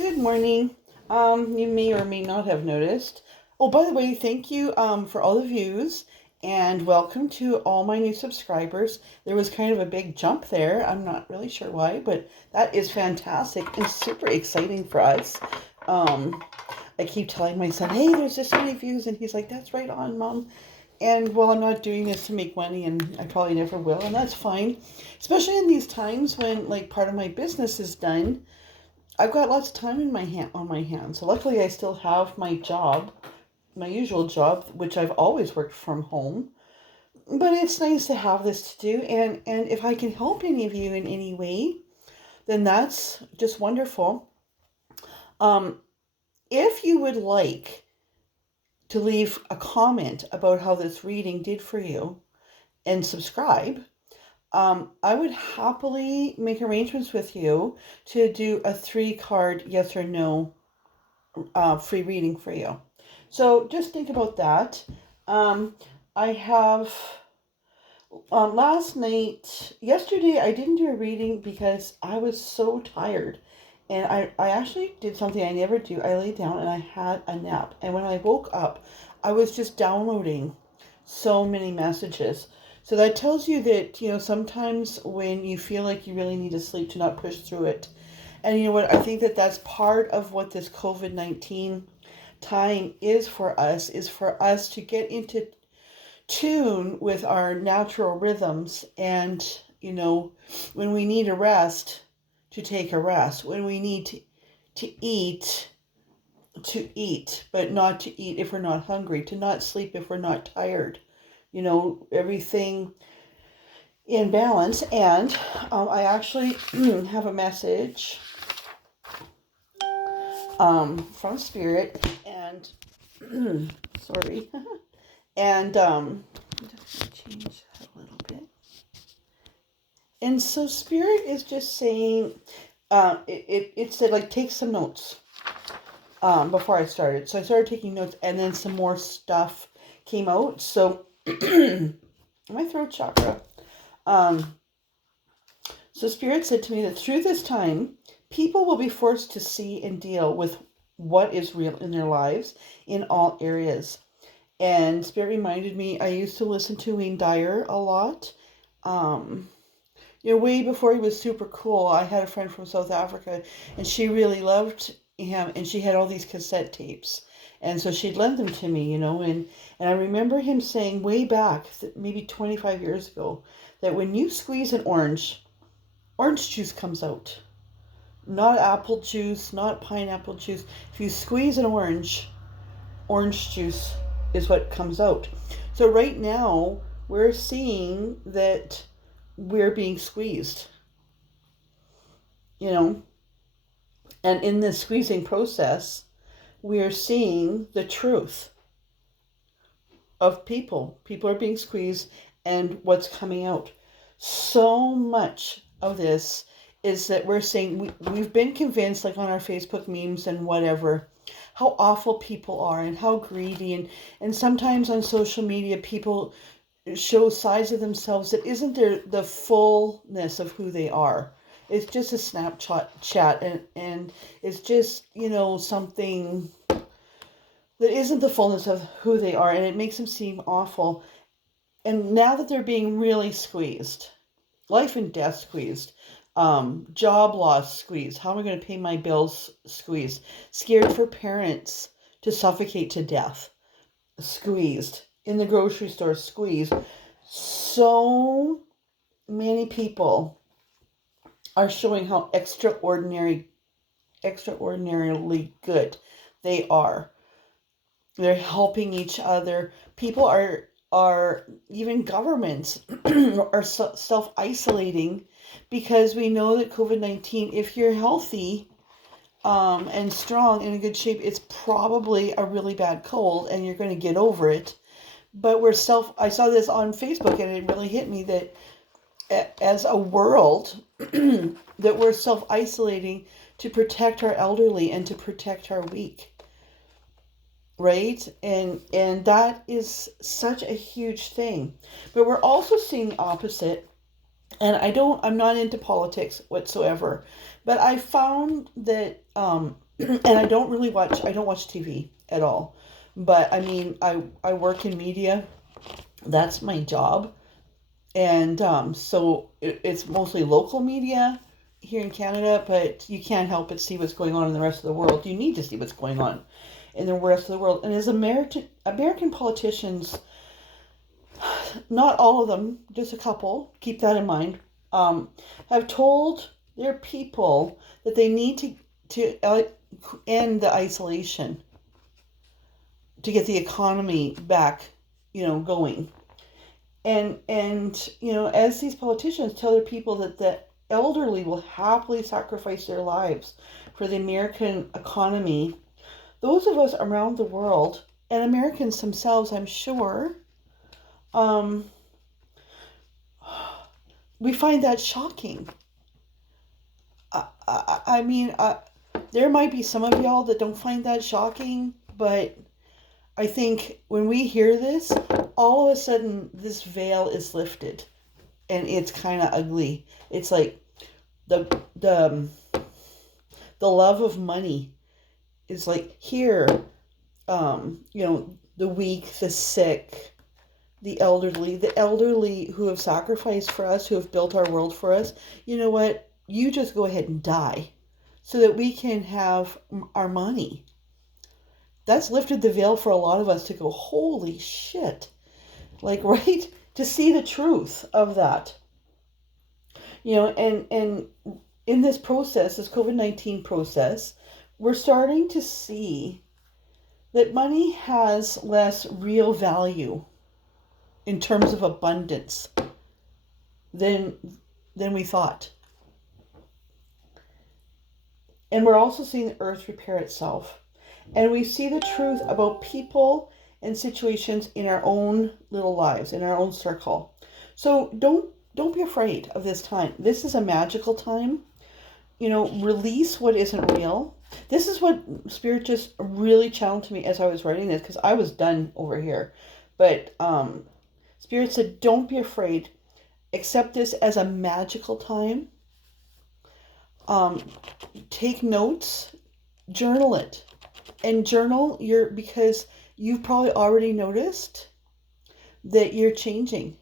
Good morning. You may or may not have noticed. Oh, by the way, thank you for all the views and welcome to all my new subscribers. There was kind of a big jump there. I'm not really sure why, but that is fantastic and super exciting for us. Um, I keep telling my son, "Hey, there's this many views," and he's like, "That's right on, Mom." And well, I'm not doing this to make money, and I probably never will, and that's fine. Especially in these times when like part of my business is done. I've got lots of time in my hand on my hands. So luckily I still have my job, my usual job, which I've always worked from home. But it's nice to have this to do, and if I can help any of you in any way, then that's just wonderful. Um, if you would like to leave a comment about how this reading did for you and subscribe, I would happily make arrangements with you to do a 3 card yes or no free reading for you. So just think about that. Um, I have yesterday, I didn't do a reading because I was so tired. And I actually did something I never do. I laid down and I had a nap. And when I woke up, I was just downloading so many messages. So that tells you that, sometimes when you feel like you really need to sleep, to not push through it. And you know what? I think that that's part of what this COVID-19 time is for us to get into tune with our natural rhythms and, when we need a rest, to take a rest. When we need to eat, but not to eat if we're not hungry, to not sleep if we're not tired. Everything in balance. And I actually have a message from Spirit, and sorry, and I'm just gonna change that a little bit. And so Spirit is just saying, it said like take some notes before I started. So I started taking notes, and then some more stuff came out. So my throat chakra. Um, so Spirit said to me that through this time, people will be forced to see and deal with what is real in their lives in all areas. And Spirit reminded me, I used to listen to Wayne Dyer a lot. Um, way before he was super cool, I had a friend from South Africa, and she really loved him, and she had all these cassette tapes. And so she'd lend them to me, and I remember him saying way back, maybe 25 years ago, that when you squeeze an orange juice comes out. Not apple juice, not pineapple juice. If you squeeze an orange juice is what comes out. So right now, we're seeing that we're being squeezed, you know, and in this squeezing process, we are seeing the truth of people. People are being squeezed and what's coming out. So much of this is that we're saying we've been convinced, like on our Facebook memes and whatever, how awful people are and how greedy. And sometimes on social media, people show sides of themselves that isn't the fullness of who they are. It's just a Snapchat chat, and it's just, something that isn't the fullness of who they are, and it makes them seem awful. And now that they're being really squeezed, life and death squeezed, job loss squeezed, how am I going to pay my bills squeezed, scared for parents to suffocate to death squeezed, in the grocery store squeezed. So many people are showing how extraordinarily good they are. They're helping each other. People are even governments are self-isolating because we know that COVID-19, if you're healthy and strong and in good shape, it's probably a really bad cold and you're going to get over it. But I saw this on Facebook and it really hit me that as a world that we're self-isolating to protect our elderly and to protect our weak, right? And that is such a huge thing. But we're also seeing the opposite. And I'm not into politics whatsoever, but I found that and I don't watch TV at all. But I mean, I work in media. That's my job. And so it's mostly local media here in Canada, but you can't help but see what's going on in the rest of the world. You need to see what's going on in the rest of the world. And as American politicians, not all of them, just a couple, keep that in mind, have told their people that they need to end the isolation to get the economy back, going. And as these politicians tell their people that the elderly will happily sacrifice their lives for the American economy, those of us around the world, and Americans themselves, I'm sure, we find that shocking. I mean, there might be some of y'all that don't find that shocking, but I think when we hear this, all of a sudden this veil is lifted, and it's kind of ugly. It's like the love of money is like here, the weak, the sick, the elderly who have sacrificed for us, who have built our world for us. You know what? You just go ahead and die so that we can have our money. That's lifted the veil for a lot of us to go, holy shit. Like, right? To see the truth of that. And in this process, this COVID-19 process, we're starting to see that money has less real value in terms of abundance than we thought. And we're also seeing the earth repair itself. And we see the truth about people and situations in our own little lives, in our own circle. So don't be afraid of this time. This is a magical time. Release what isn't real. This is what Spirit just really challenged to me as I was writing this, because I was done over here. But Spirit said, don't be afraid. Accept this as a magical time. Take notes. Journal it. And journal because you've probably already noticed that you're changing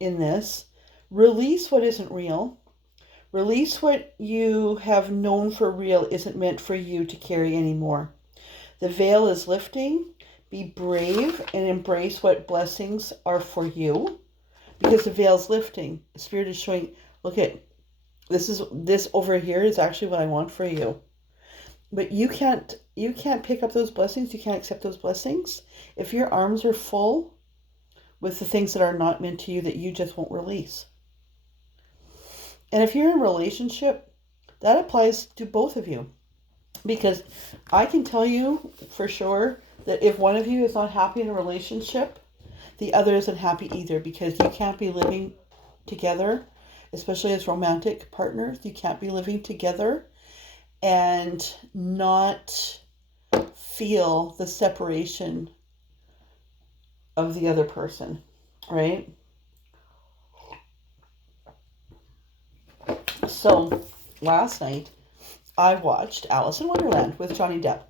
in this. Release what isn't real. Release what you have known for real isn't meant for you to carry anymore. The veil is lifting. Be brave and embrace what blessings are for you, because the veil is lifting. Spirit is showing, look at this over here is actually what I want for you. But you can't pick up those blessings. You can't accept those blessings if your arms are full with the things that are not meant to you, that you just won't release. And if you're in a relationship, that applies to both of you. Because I can tell you for sure that if one of you is not happy in a relationship, the other isn't happy either, because you can't be living together, especially as romantic partners. You can't be living together and not feel the separation of the other person, right? So last night I watched Alice in Wonderland with Johnny Depp,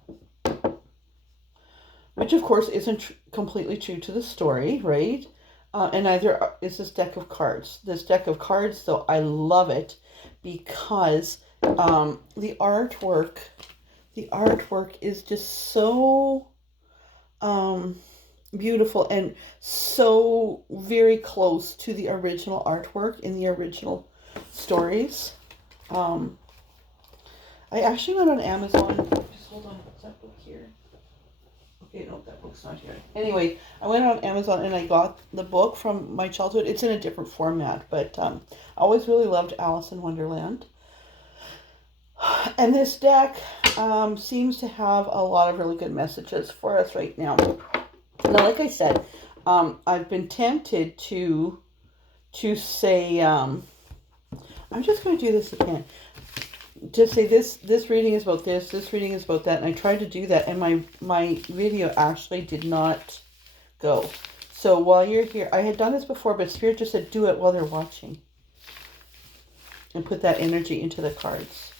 which of course isn't completely true to the story, right? And neither is this deck of cards. This deck of cards, though, I love it because the artwork is just so beautiful and so very close to the original artwork in the original stories. I actually went on Amazon. Just hold on. Is that book here? Okay, no, that book's not here. Anyway, I went on Amazon and I got the book from my childhood. It's in a different format, but I always really loved Alice in Wonderland. And this deck seems to have a lot of really good messages for us right now. Now, like I said, I've been tempted to say, I'm just going to do this again. To say this reading is about this reading is about that, and I tried to do that, and my video actually did not go. So while you're here, I had done this before, but Spirit just said do it while they're watching, and put that energy into the cards.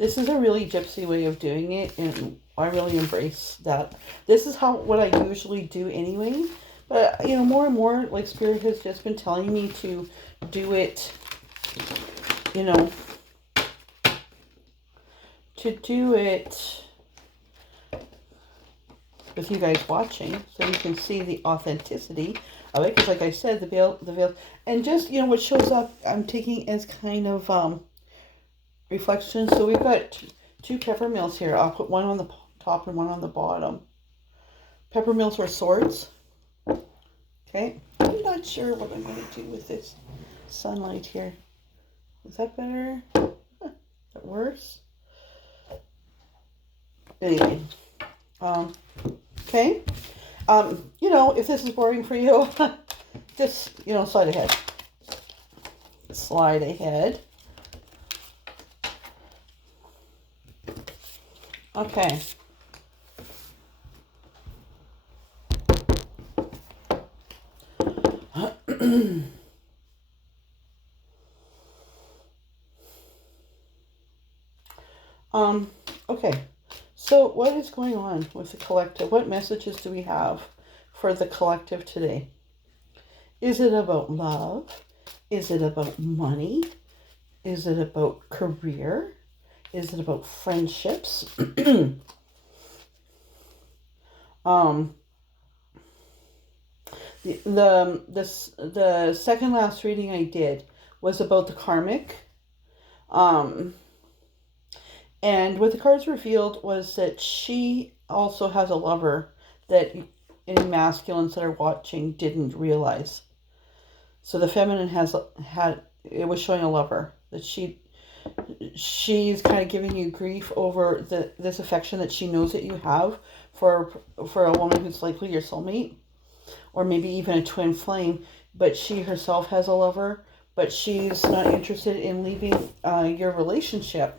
This is a really gypsy way of doing it, and I really embrace that. This is what I usually do anyway. But, more and more, like, Spirit has just been telling me to do it, to do it with you guys watching, so you can see the authenticity of it. Because, like I said, the veil, and just, what shows up, I'm taking as kind of reflection. So we've got two peppermills here. I'll put one on the top and one on the bottom. Peppermills are swords. Okay, I'm not sure what I'm going to do with this sunlight here. Is that better? Is that worse? Anyway, okay. If this is boring for you, just, slide ahead. Slide ahead. Okay. Okay. So what is going on with the collective? What messages do we have for the collective today? Is it about love? Is it about money? Is it about career? Is it about friendships? The second last reading I did was about the Karmic. And what the cards revealed was that she also has a lover that any masculines that are watching didn't realize. So the feminine it was showing a lover that she's kind of giving you grief over this affection that she knows that you have for a woman who's likely your soulmate, or maybe even a twin flame, but she herself has a lover, but she's not interested in leaving your relationship.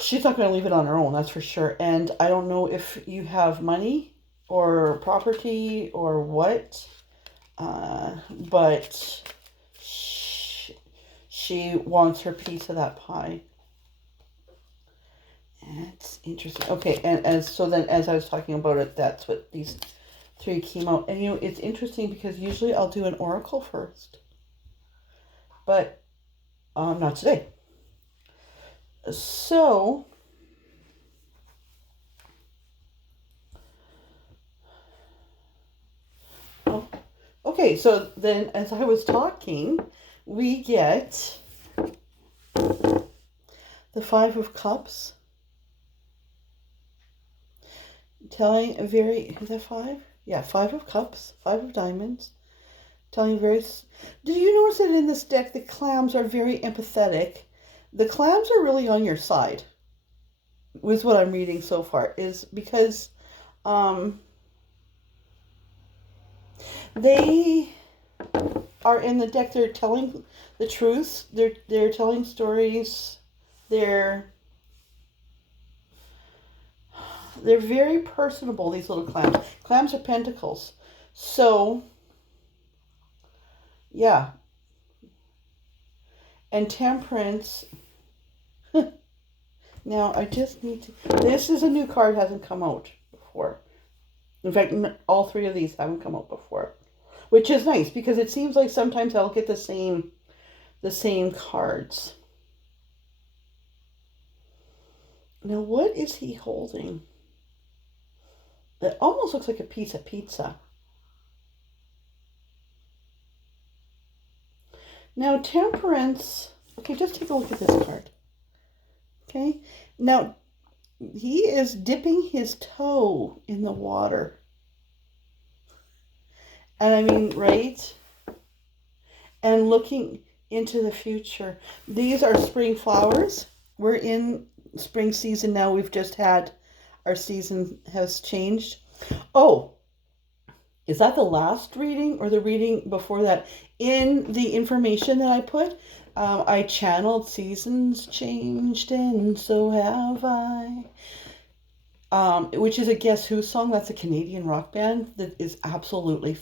She's not going to leave it on her own, that's for sure. And I don't know if you have money or property or what, but she wants her piece of that pie. That's interesting. Okay, and as I was talking about it, that's what these three came out. And it's interesting because usually I'll do an oracle first, but not today. So, okay, so then as I was talking, we get the Five of Cups, telling a very, is that five? Yeah, Five of Cups, Five of Diamonds, telling very, did you notice that in this deck the clams are very empathetic? The clams are really on your side, was what I'm reading so far, is because they are in the deck. They're telling the truth. They're telling stories. They're very personable, these little clams. Clams are pentacles. So, yeah. And Temperance. Now, I just need to... This is a new card, hasn't come out before. In fact, all three of these haven't come out before. Which is nice, because it seems like sometimes I'll get the same cards. Now, what is he holding? It almost looks like a piece of pizza. Now, Temperance... Okay, just take a look at this card. Okay, now he is dipping his toe in the water. And I mean, right? And looking into the future. These are spring flowers. We're in spring season now. We've just had, our season has changed. Oh, is that the last reading or the reading before that? In the information that I put, I channeled Seasons Changed and So Have I, which is a Guess Who song. That's a Canadian rock band that is absolutely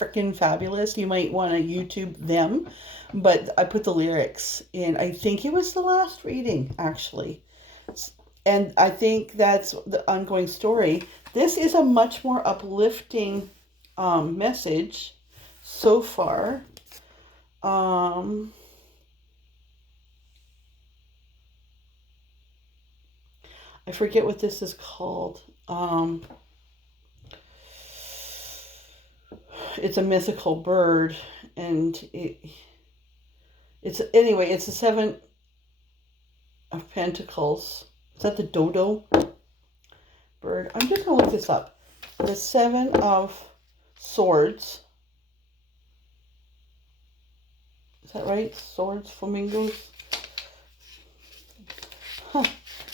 freaking fabulous. You might want to YouTube them, but I put the lyrics in. I think it was the last reading, actually. And I think that's the ongoing story. This is a much more uplifting message so far. I forget what this is called. It's a mythical bird, and it's the Seven of Pentacles. Is that the dodo bird? I'm just gonna look this up. The Seven of Swords. Is that right? Swords, flamingos. Huh.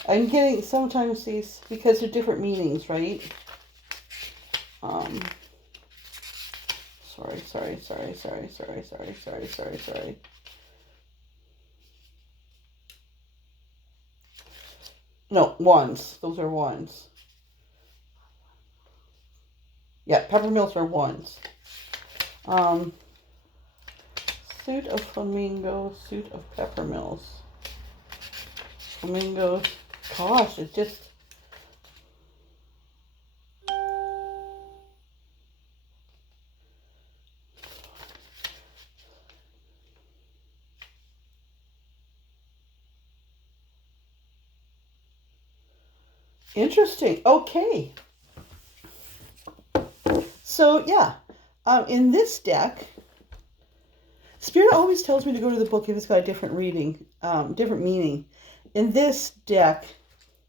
I'm getting sometimes these because they're different meanings, right? Sorry. No, wands. Those are wands. Yeah, peppermills are wands. Suit of flamingo, suit of peppermills. Flamingos. Gosh, it's just... Interesting. Okay. So, yeah. In this deck, Spirit always tells me to go to the book if it's got a different reading, different meaning. In this deck,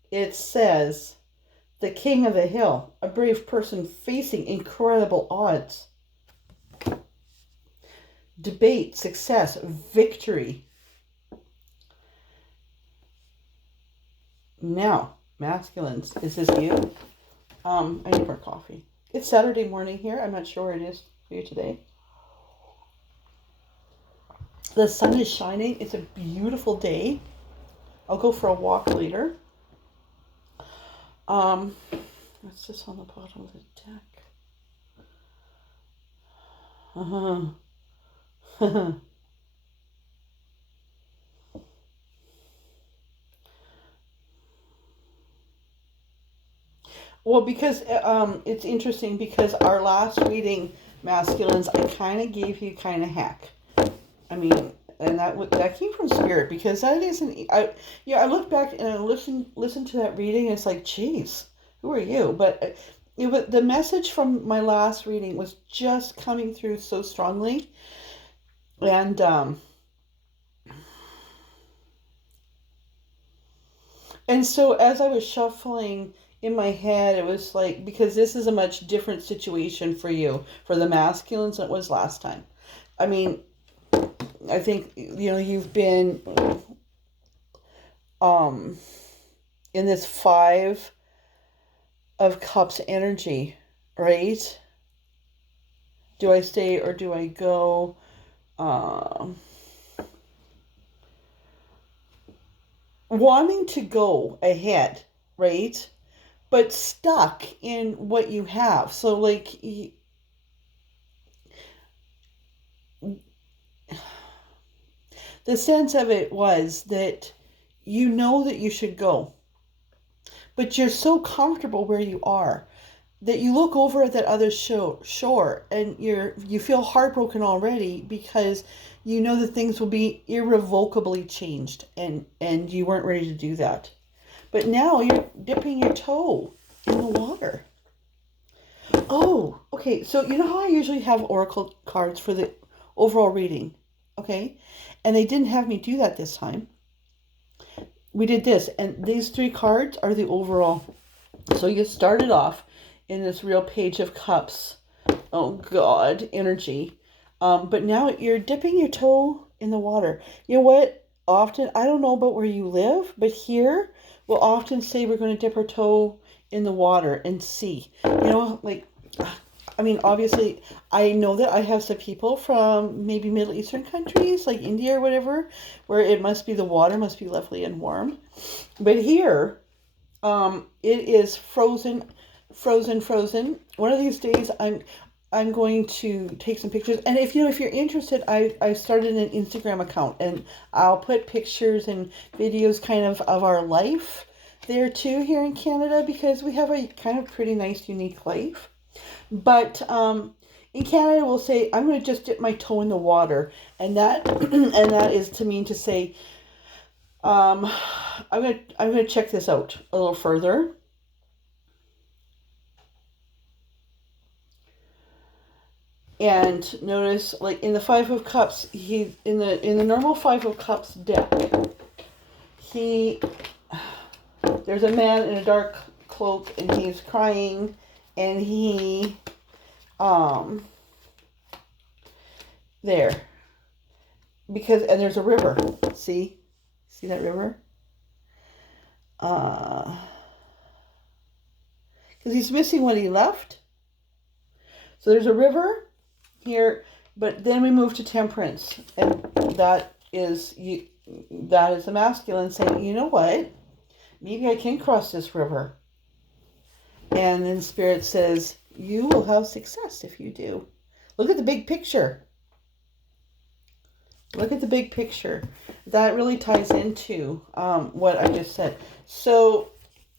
it says, the King of the Hill, a brave person facing incredible odds. Debate, success, victory. Now, masculines, is this you? I need more coffee. It's Saturday morning here. I'm not sure where it is for you today. The sun is shining. It's a beautiful day. I'll go for a walk later. What's this on the bottom of the deck? Well, because it's interesting because our last reading, masculines, I kind of gave you kind of heck. I mean, and that came from Spirit because that isn't. I look back and I listen to that reading. And it's like, geez, who are you? But the message from my last reading was just coming through so strongly, and so as I was shuffling in my head, it was like, because this is a much different situation for you, for the masculines, than it was last time. I mean, I think, you've been in this Five of Cups energy, right? Do I stay or do I go? Wanting to go ahead, right? But stuck in what you have. So, like, the sense of it was that you know that you should go, but you're so comfortable where you are that you look over at that other shore and you feel heartbroken already because you know that things will be irrevocably changed, and you weren't ready to do that. But now you're dipping your toe in the water. Oh, okay. So you know how I usually have oracle cards for the overall reading, okay? And they didn't have me do that this time. We did this, and these 3 cards are the overall. So you started off in this real Page of Cups, oh God, energy. But now you're dipping your toe in the water. You know what? Often, I don't know about where you live, but here we'll often say we're going to dip our toe in the water and see. I mean, obviously, I know that I have some people from maybe Middle Eastern countries, like India or whatever, where it must be the water must be lovely and warm. But here, it is frozen. One of these days, I'm going to take some pictures. And if you're interested, I started an Instagram account, and I'll put pictures and videos kind of our life there too here in Canada, because we have a kind of pretty nice, unique life. But in Canada, we'll say, I'm going to just dip my toe in the water. And that and that is to mean to say, I'm gonna check this out a little further. And notice, like in the Five of Cups, he in the normal Five of Cups deck, he there's a man in a dark cloak, and he's crying, and he there, and there's a river. See that river? Because he's missing what he left. So there's a river here, but then we move to Temperance, and that is the masculine saying, you know what? Maybe I can cross this river. And then Spirit says, you will have success if you do. Look at the big picture. Look at the big picture. That really ties into what I just said. So,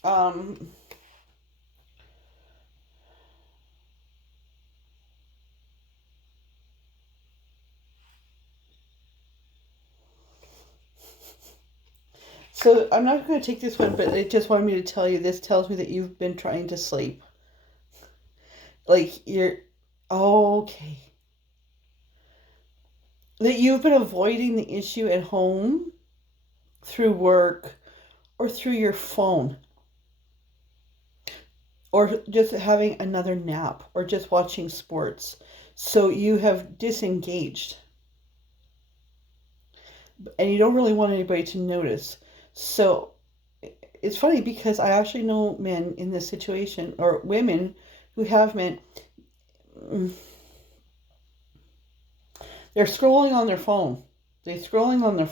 so I'm not going to take this one, but it just wanted me to tell you, this tells me that you've been trying to sleep. Like okay. That you've been avoiding the issue at home through work or through your phone, or just having another nap, or just watching sports. So you have disengaged, and you don't really want anybody to notice. So it's funny, because I actually know men in this situation, or women who have men. They're scrolling on their phone. They're scrolling on their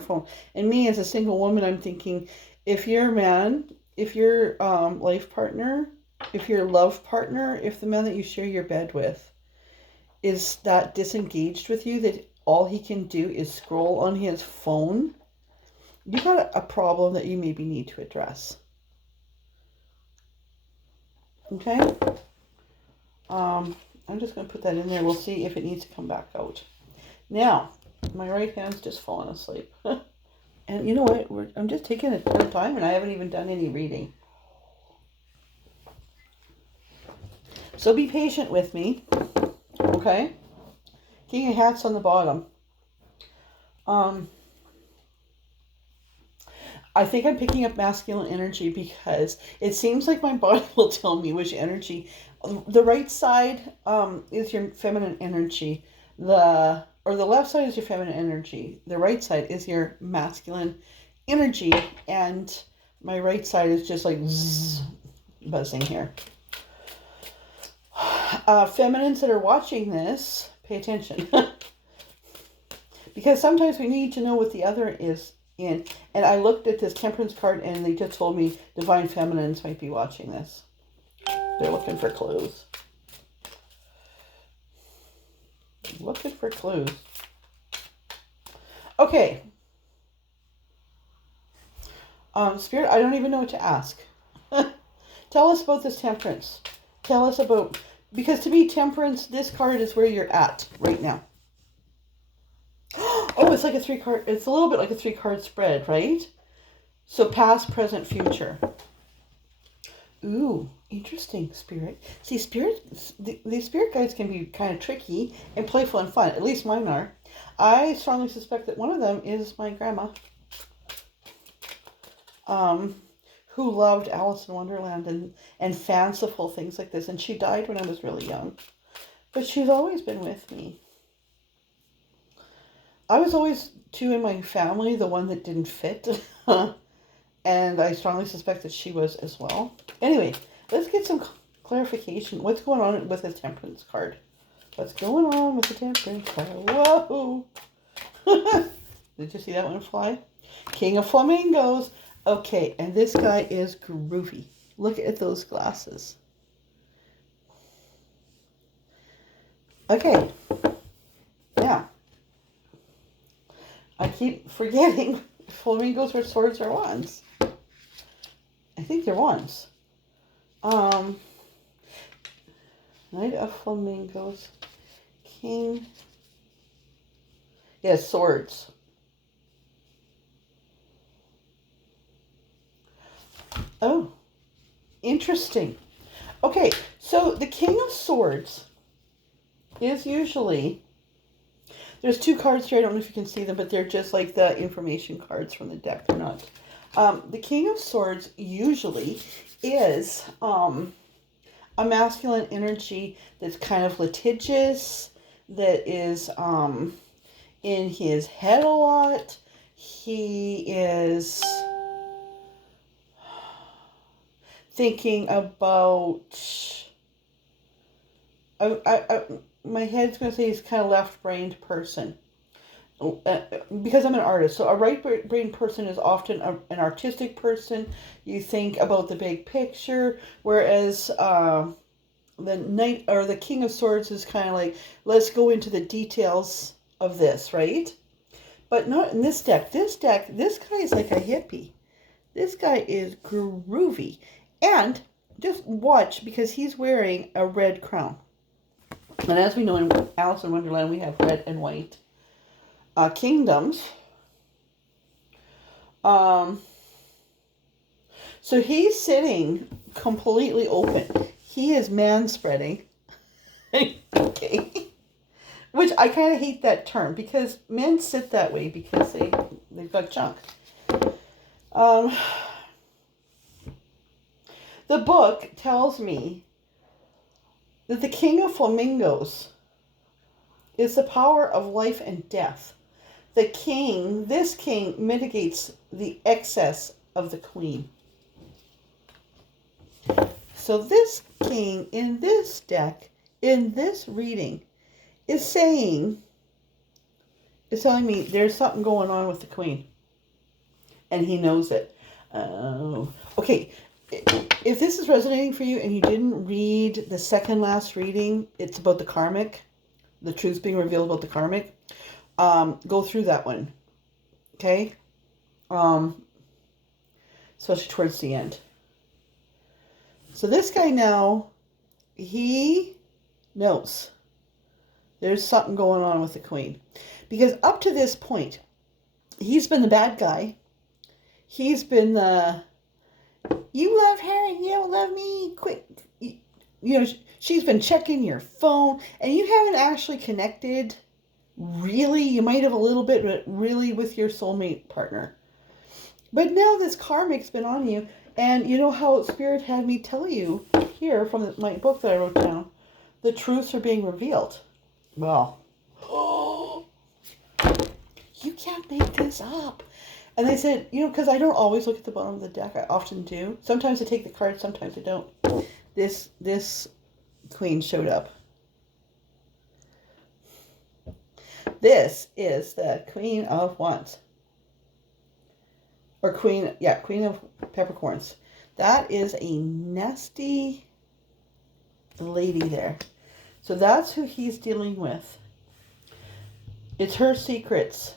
phone. And me, as a single woman, I'm thinking, if your man, if your life partner, if your love partner, if the man that you share your bed with is that disengaged with you, that all he can do is scroll on his phone, you got a problem that you maybe need to address. Okay? I'm just going to put that in there. We'll see if it needs to come back out. Now, my right hand's just fallen asleep. And you know what? I'm just taking it at a time, and I haven't even done any reading. So be patient with me. Okay? King of Hats on the bottom. I think I'm picking up masculine energy, because it seems like my body will tell me which energy. The right side is your feminine energy. The left side is your feminine energy. The right side is your masculine energy. And my right side is just like zzz, buzzing here. Feminines that are watching this, pay attention. Because sometimes we need to know what the other is in. And I looked at this Temperance card, and they just told me Divine Feminines might be watching this. They're looking for clues. Looking for clues. Okay. Spirit, I don't even know what to ask. Tell us about this Temperance. Tell us about... Because to me, Temperance, this card is where you're at right now. Oh, it's like a 3-card... It's a little bit like a 3-card spread, right? So past, present, future. Ooh, interesting, Spirit. See, the Spirit guides can be kind of tricky and playful and fun. At least mine are. I strongly suspect that one of them is my grandma. Who loved Alice in Wonderland and fanciful things like this. And she died when I was really young. But she's always been with me. I was always, too, in my family, the one that didn't fit. And I strongly suspect that she was as well. Anyway, let's get some clarification. What's going on with the Temperance card? What's going on with the Temperance card? Whoa! Did you see that one fly? King of Flamingos. Okay, and this guy is groovy. Look at those glasses. Okay. Now, I keep forgetting flamingos or swords or wands. I think they're wands. Knight of flamingos. King. Yes, swords. Oh, interesting. Okay, so the King of Swords is usually, there's two cards here, I don't know if you can see them, but they're just like the information cards from the deck. They're not. The King of Swords usually is a masculine energy that's kind of litigious, that is in his head a lot. He is thinking about, my head's going to say he's kind of left-brained person. Because I'm an artist, so a right-brained person is often an artistic person. You think about the big picture, whereas the Knight or the King of Swords is kind of like, let's go into the details of this, right? But not in this deck. This guy is like a hippie. This guy is groovy. And just watch, because he's wearing a red crown. And as we know, in Alice in Wonderland, we have red and white kingdoms. So he's sitting completely open. He is man-spreading. Okay. Which I kind of hate that term, because men sit that way because they've got junk. The book tells me that the King of Flamingos is the power of life and death. This king mitigates the excess of the queen. So this king in this deck, in this reading, is telling me there's something going on with the queen. And he knows it. Oh. Okay. If this is resonating for you and you didn't read the second last reading, it's about the karmic, the truth being revealed about the karmic. Go through that one. Okay? Especially towards the end. So this guy now, he knows there's something going on with the queen. Because up to this point, he's been the bad guy. He's been the, you love her and you don't love me, quick. You know, she's been checking your phone and you haven't actually connected, really. You might have a little bit, but really with your soulmate partner. But now this karmic's been on you, and you know how Spirit had me tell you here from my book that I wrote down, the truths are being revealed. Well, you can't make this up. And they said, you know, because I don't always look at the bottom of the deck. I often do. Sometimes I take the cards, sometimes I don't. This queen showed up. This is the Queen of Wands. Or Queen of Peppercorns. That is a nasty lady there. So that's who he's dealing with. It's her secrets.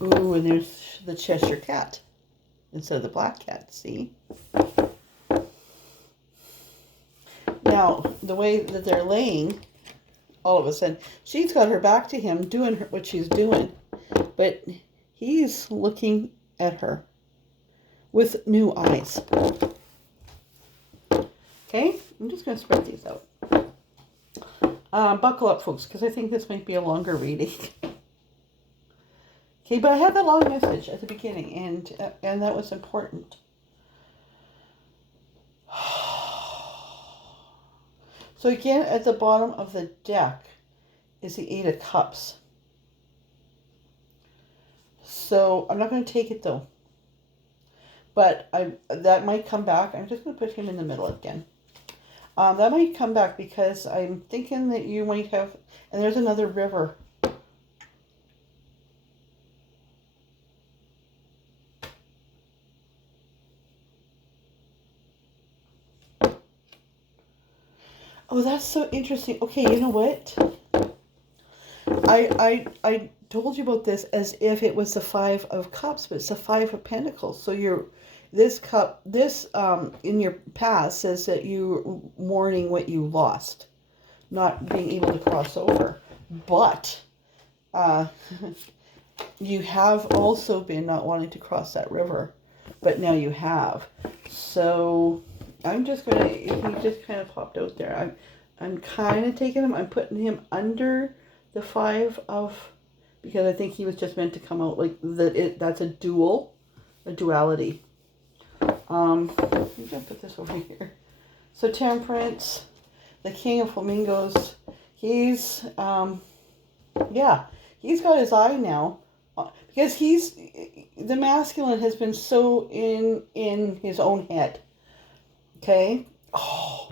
Ooh, and there's the Cheshire Cat instead of the black cat, see? Now, the way that they're laying, all of a sudden, she's got her back to him doing what she's doing. But he's looking at her with new eyes. Okay, I'm just going to spread these out. Buckle up, folks, because I think this might be a longer reading. Okay, but I had the long message at the beginning, and that was important. So again, at the bottom of the deck is the Eight of Cups. So I'm not going to take it though. But that might come back. I'm just going to put him in the middle again. That might come back because I'm thinking that you might have, and there's another river. Oh, that's so interesting. Okay, you know what? I told you about this as if it was the Five of Cups, but it's the Five of Pentacles. So this in your past says that you're mourning what you lost, not being able to cross over. But you have also been not wanting to cross that river, but now you have. So I'm just gonna, he just kind of popped out there. I'm kind of taking him, I'm putting him under the Five of, because I think he was just meant to come out like that. That's a duality. I'm gonna put this over here. So Temperance, the King of Flamingos, he's he's got his eye now, because the masculine has been so in his own head. Okay. Oh,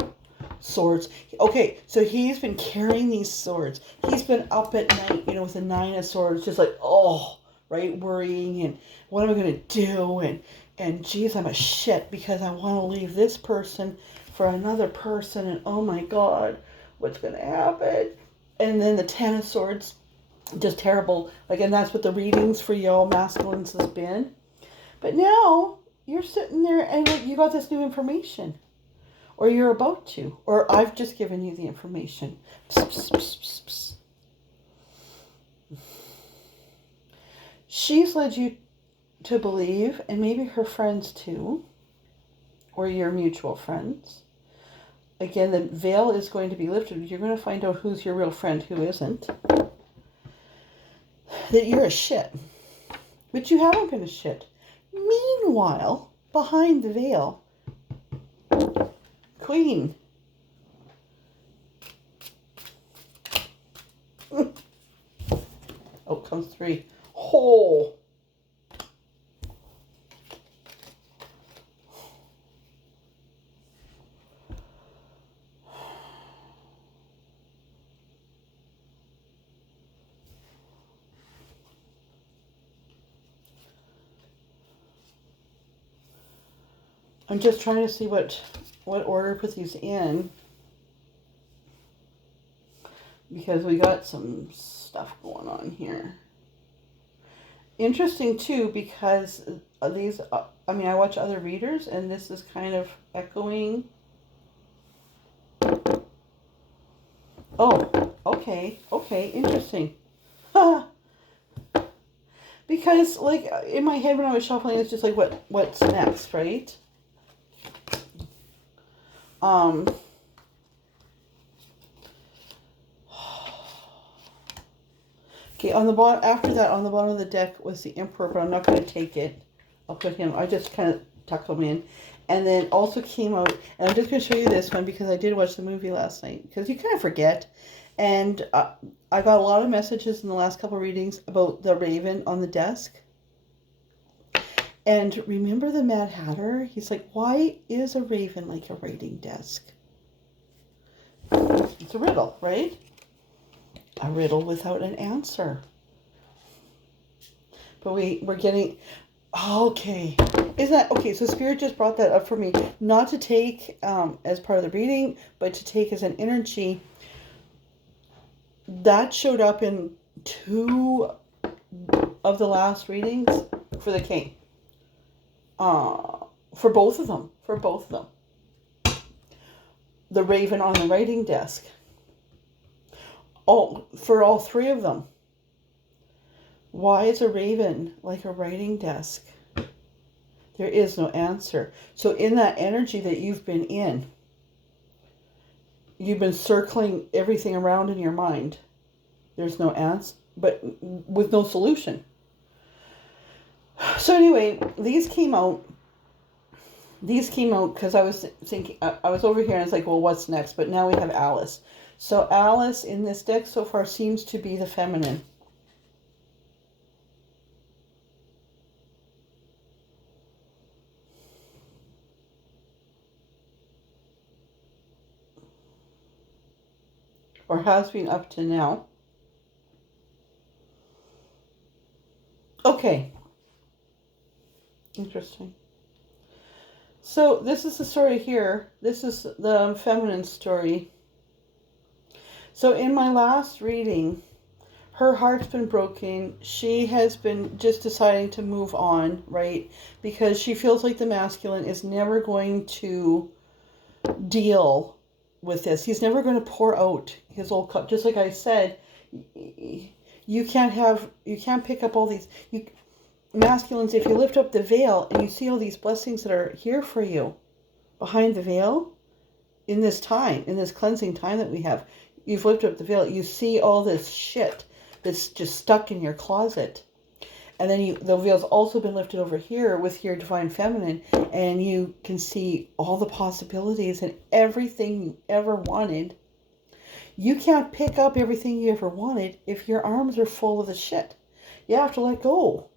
swords. Okay, so he's been carrying these swords. He's been up at night, with the Nine of Swords, just like, right, worrying, and what am I going to do? And geez, I'm a shit because I want to leave this person for another person, and oh my God, what's going to happen? And then the Ten of Swords, just terrible. Like, and that's what the readings for y'all masculines has been. But now you're sitting there and you got this new information. Or you're about to. Or I've just given you the information. Psst, psst, psst, psst, psst. She's led you to believe, and maybe her friends too, or your mutual friends. Again, the veil is going to be lifted. You're going to find out who's your real friend, who isn't. That you're a shit. But you haven't been a shit. Meanwhile, behind the veil, Queen. Oh, comes 3. Oh. I'm just trying to see what order to put these in, because we got some stuff going on here. Interesting too, because these, I watch other readers, and this is kind of echoing. Oh, okay, interesting. Because, like, in my head when I was shuffling, it's just like, what's next, right? Okay, on the bottom, after that, on the bottom of the deck was the Emperor, but I'm not going to take it. I'll put him, I just kind of tucked him in. And then also came out, and I'm just going to show you this one because I did watch the movie last night, because you kind of forget. And I got a lot of messages in the last couple of readings about the raven on the desk. And remember the Mad Hatter? He's like, why is a raven like a writing desk? It's a riddle, right? A riddle without an answer. But we're getting... Okay. Is that... Okay, so Spirit just brought that up for me. Not to take as part of the reading, but to take as an energy. That showed up in 2 of the last readings for the King. For both of them. The raven on the writing desk. For all 3 of them. Why is a raven like a writing desk? There is no answer. So in that energy that you've been in, you've been circling everything around in your mind. There's no answer, but with no solution. So anyway, these came out because I was thinking, I was over here and it's like, well, what's next? But now we have Alice. So Alice in this deck so far seems to be the feminine. Or has been up to now. Okay. Interesting. So this is the story here. This is the feminine story. So in my last reading, her heart's been broken. She has been just deciding to move on, right? Because she feels like the masculine is never going to deal with this. He's never going to pour out his old cup. Just like I said, you can't pick up all these masculines. If you lift up the veil and you see all these blessings that are here for you behind the veil in this time, in this cleansing time that we have, you've lifted up the veil. You see all this shit that's just stuck in your closet. And then the veil's also been lifted over here with your divine feminine, and you can see all the possibilities and everything you ever wanted. You can't pick up everything you ever wanted if your arms are full of the shit. You have to let go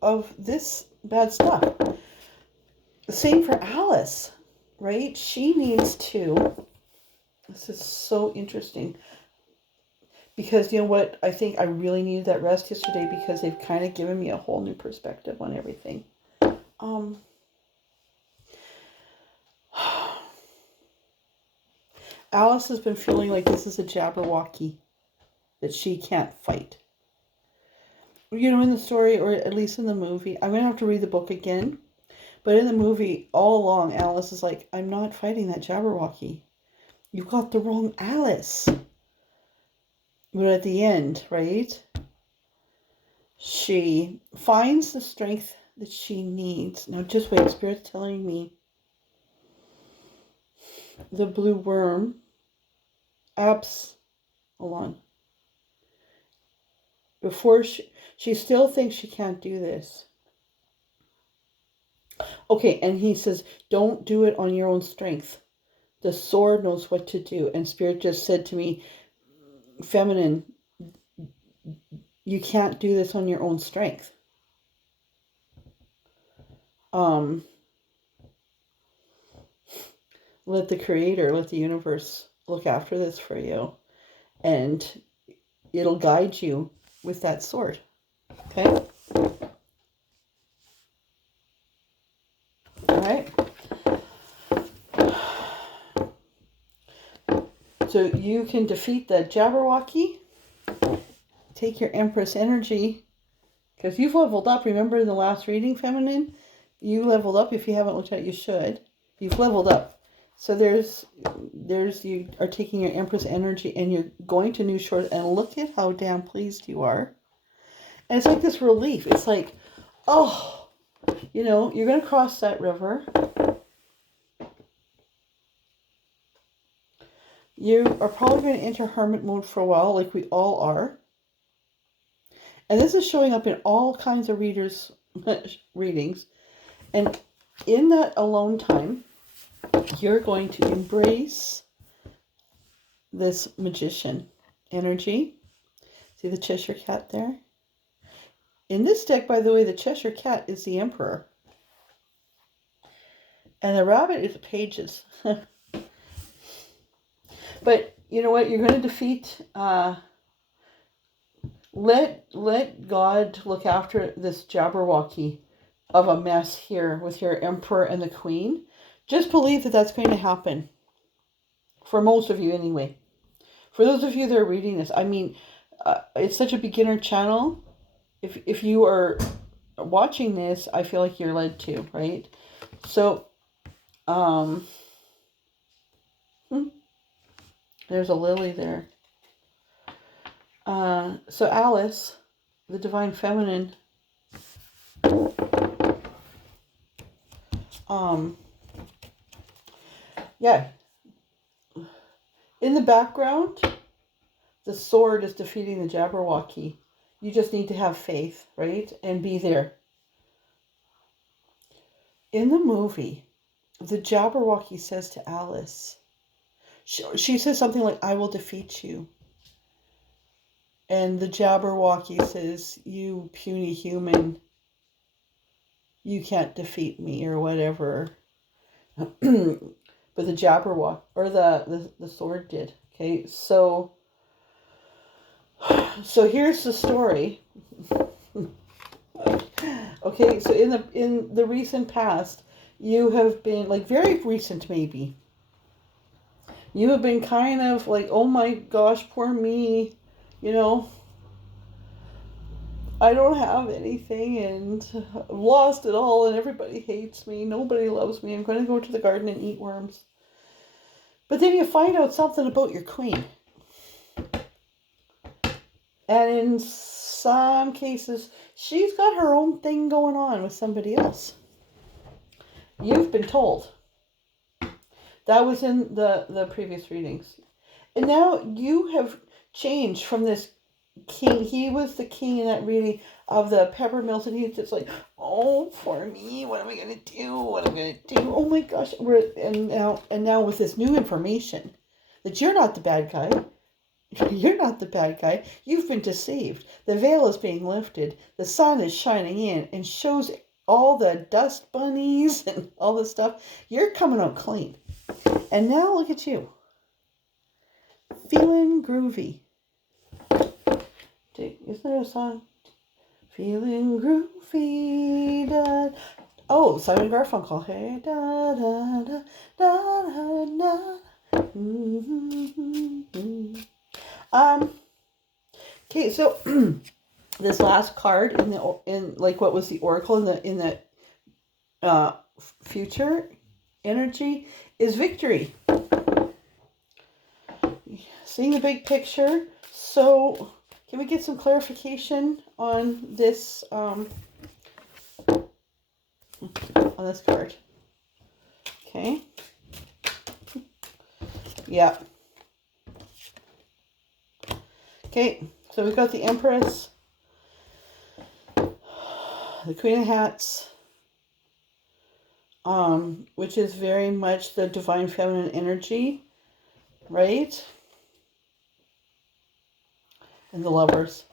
of this bad stuff. Same for Alice, right? She needs to, this is so interesting, because you know what, I think I really needed that rest yesterday, because they've kind of given me a whole new perspective on everything. Alice has been feeling like this is a Jabberwocky that she can't fight. You know, in the story, or at least in the movie, I'm going to have to read the book again, but in the movie, all along, Alice is like, I'm not fighting that Jabberwocky. You got the wrong Alice. But at the end, right, she finds the strength that she needs. Now, just wait, Spirit's telling me the blue worm, hold on. Before she still thinks she can't do this. Okay, and he says, don't do it on your own strength. The sword knows what to do. And Spirit just said to me, feminine, you can't do this on your own strength. Let the Creator, let the universe look after this for you, and it'll guide you with that sword. Okay? All right? So you can defeat the Jabberwocky. Take your Empress energy, because you've leveled up. Remember in the last reading, feminine? You leveled up. If you haven't looked at it, you should. You've leveled up. So there's you are taking your Empress energy and you're going to New Shores, and look at how damn pleased you are. And it's like this relief. It's like, oh, you know, you're going to cross that river. You are probably going to enter hermit mode for a while, like we all are. And this is showing up in all kinds of readings. And in that alone time, you're going to embrace this magician energy. See the Cheshire Cat there? In this deck, by the way, the Cheshire Cat is the Emperor. And the rabbit is Pages. But you know what? You're going to defeat... Let God look after this Jabberwocky of a mess here with your Emperor and the Queen. Just believe that that's going to happen. For most of you anyway. For those of you that are reading this, I mean, it's such a beginner channel. If you are watching this, I feel like you're led to, right? So, there's a lily there. So Alice, the divine feminine, yeah, in the background, the sword is defeating the Jabberwocky. You just need to have faith, right? And be there. In the movie, the Jabberwocky says to Alice, she says something like, I will defeat you. And the Jabberwocky says, you puny human, you can't defeat me, or whatever. But the Jabberwocky, or the sword did. Okay, so here's the story. Okay, so in the recent past, you have been, like very recent maybe, you have been kind of like, oh my gosh, poor me, you know, I don't have anything and I've lost it all and everybody hates me. Nobody loves me. I'm going to go to the garden and eat worms. But then you find out something about your queen. And in some cases, she's got her own thing going on with somebody else. You've been told. That was in the previous readings. And now you have changed from this king. He was the king in that reading of the peppermills, and he's just like, oh, for me, what am I going to do? What am I going to do? Oh my gosh. And now with this new information that you're not the bad guy. You're not the bad guy. You've been deceived. The veil is being lifted. The sun is shining in and shows all the dust bunnies and all this stuff. You're coming out clean. And now look at you. Feeling groovy. Isn't there a song? Feeling groovy. Da. Oh, Simon Garfunkel. Hey, da da da da da da. Mm-hmm. Okay, so this last card in like what was the oracle in the future energy is victory. Seeing the big picture. So can we get some clarification on this on this card? Okay. Yeah. Okay, so we've got the Empress, the Queen of Hats, which is very much the divine feminine energy, right? And the Lovers.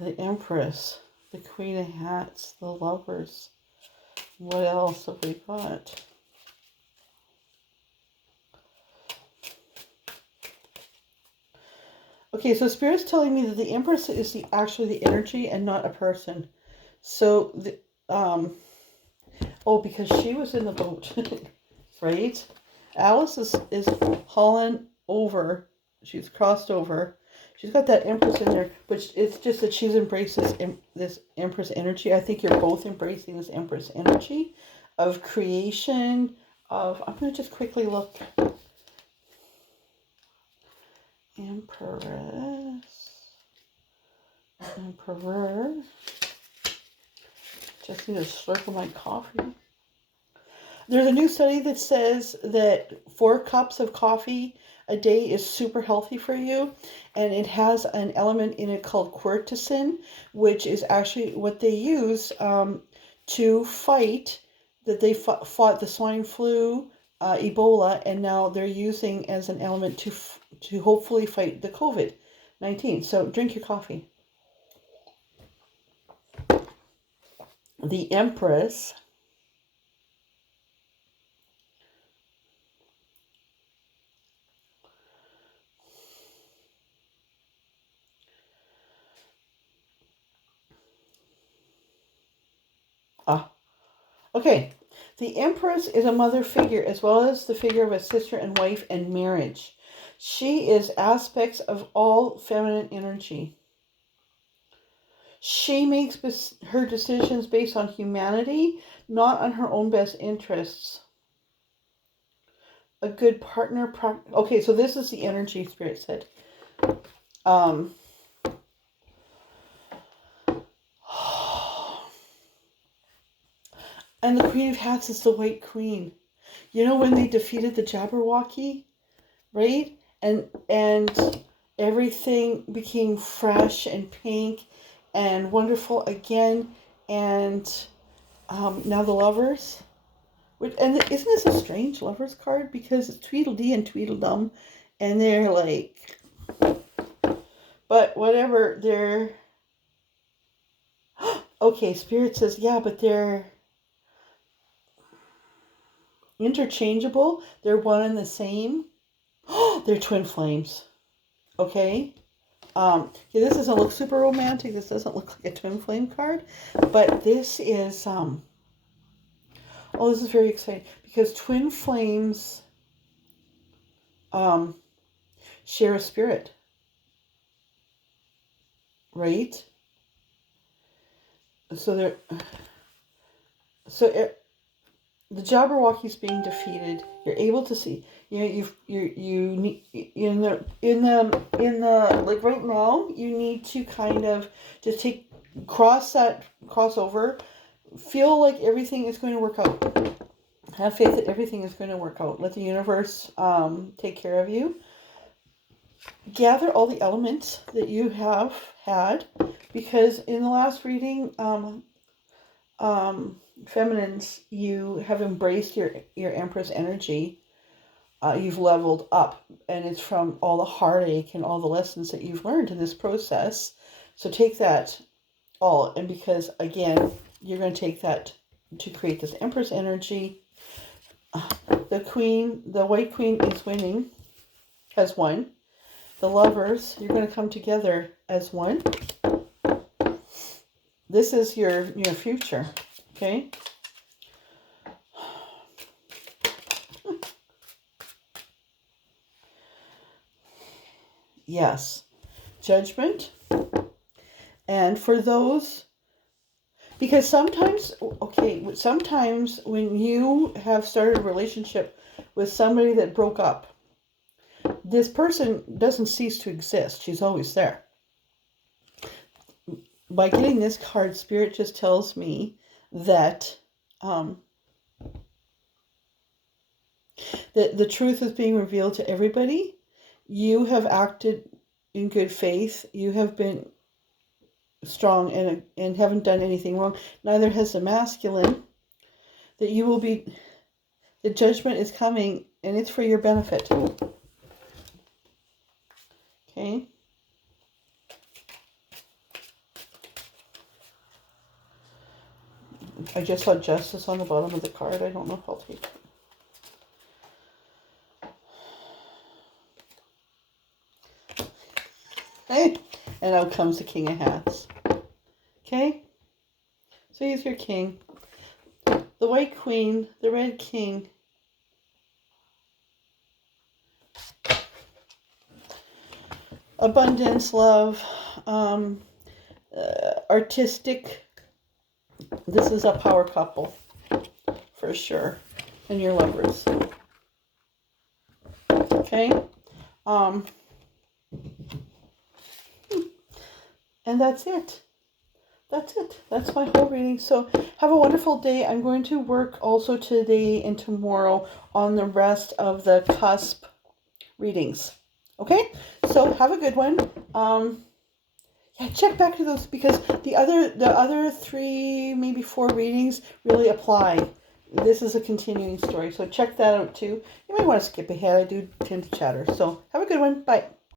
The Empress, the Queen of Hats, the Lovers. What else have we got? Okay, so Spirit's telling me that the Empress is actually the energy and not a person. So, because she was in the boat, right? Alice is hauling over. She's crossed over. She's got that Empress in there, but it's just that she's embraced this Empress energy. I think you're both embracing this Empress energy of creation, I'm going to just quickly look. Empress. Emperor. Just need to slurp of my coffee. There's a new study that says that 4 cups of coffee a day is super healthy for you, and it has an element in it called quercetin, which is actually what they use to fight, that they fought the swine flu, Ebola, and now they're using as an element to hopefully fight the COVID-19. So drink your coffee. The Empress. Okay, the Empress is a mother figure as well as the figure of a sister and wife and marriage. She is aspects of all feminine energy. She makes her decisions based on humanity, not on her own best interests. A good partner. Okay, so this is the energy Spirit said. And the Queen of Hats is the White Queen. You know when they defeated the Jabberwocky, right? And everything became fresh and pink and wonderful again. And now the Lovers. And isn't this a strange Lovers card? Because it's Tweedledee and Tweedledum. And they're like... But whatever, they're... Okay, Spirit says, yeah, but they're... interchangeable. They're one and the same. They're twin flames. Okay. Yeah, this doesn't look super romantic. This doesn't look like a twin flame card, but this is Oh, this is very exciting because twin flames share a spirit, right? So the Jabberwocky's being defeated. You're able to see. You know, you need in the like right now. You need to kind of just cross over. Feel like everything is going to work out. Have faith that everything is going to work out. Let the universe take care of you. Gather all the elements that you have had, because in the last reading, feminines, you have embraced your Empress energy. You've leveled up, and it's from all the heartache and all the lessons that you've learned in this process. So take that all, and because again, you're going to take that to create this Empress energy. The White Queen is winning, has won. The Lovers, you're going to come together as one. This is your future, okay? Yes. Judgment. And for those, because sometimes when you have started a relationship with somebody that broke up, this person doesn't cease to exist. She's always there. By getting this card, Spirit just tells me that the truth is being revealed to everybody. You have acted in good faith. You have been strong and haven't done anything wrong. Neither has the masculine. That you will be, the judgment is coming, and it's for your benefit. Okay. I just saw justice on the bottom of the card. I don't know if I'll take it. Hey, and out comes the King of Hats. Okay? So he's your king. The White Queen, the Red King. Abundance, love, artistic. This is a power couple, for sure. And your Lovers. Okay? And that's it. That's it. That's my whole reading. So have a wonderful day. I'm going to work also today and tomorrow on the rest of the cusp readings. Okay? So have a good one. Yeah, check back to those, because the other 3, maybe 4 readings really apply. This is a continuing story. So check that out too. You may want to skip ahead. I do tend to chatter. So have a good one. Bye.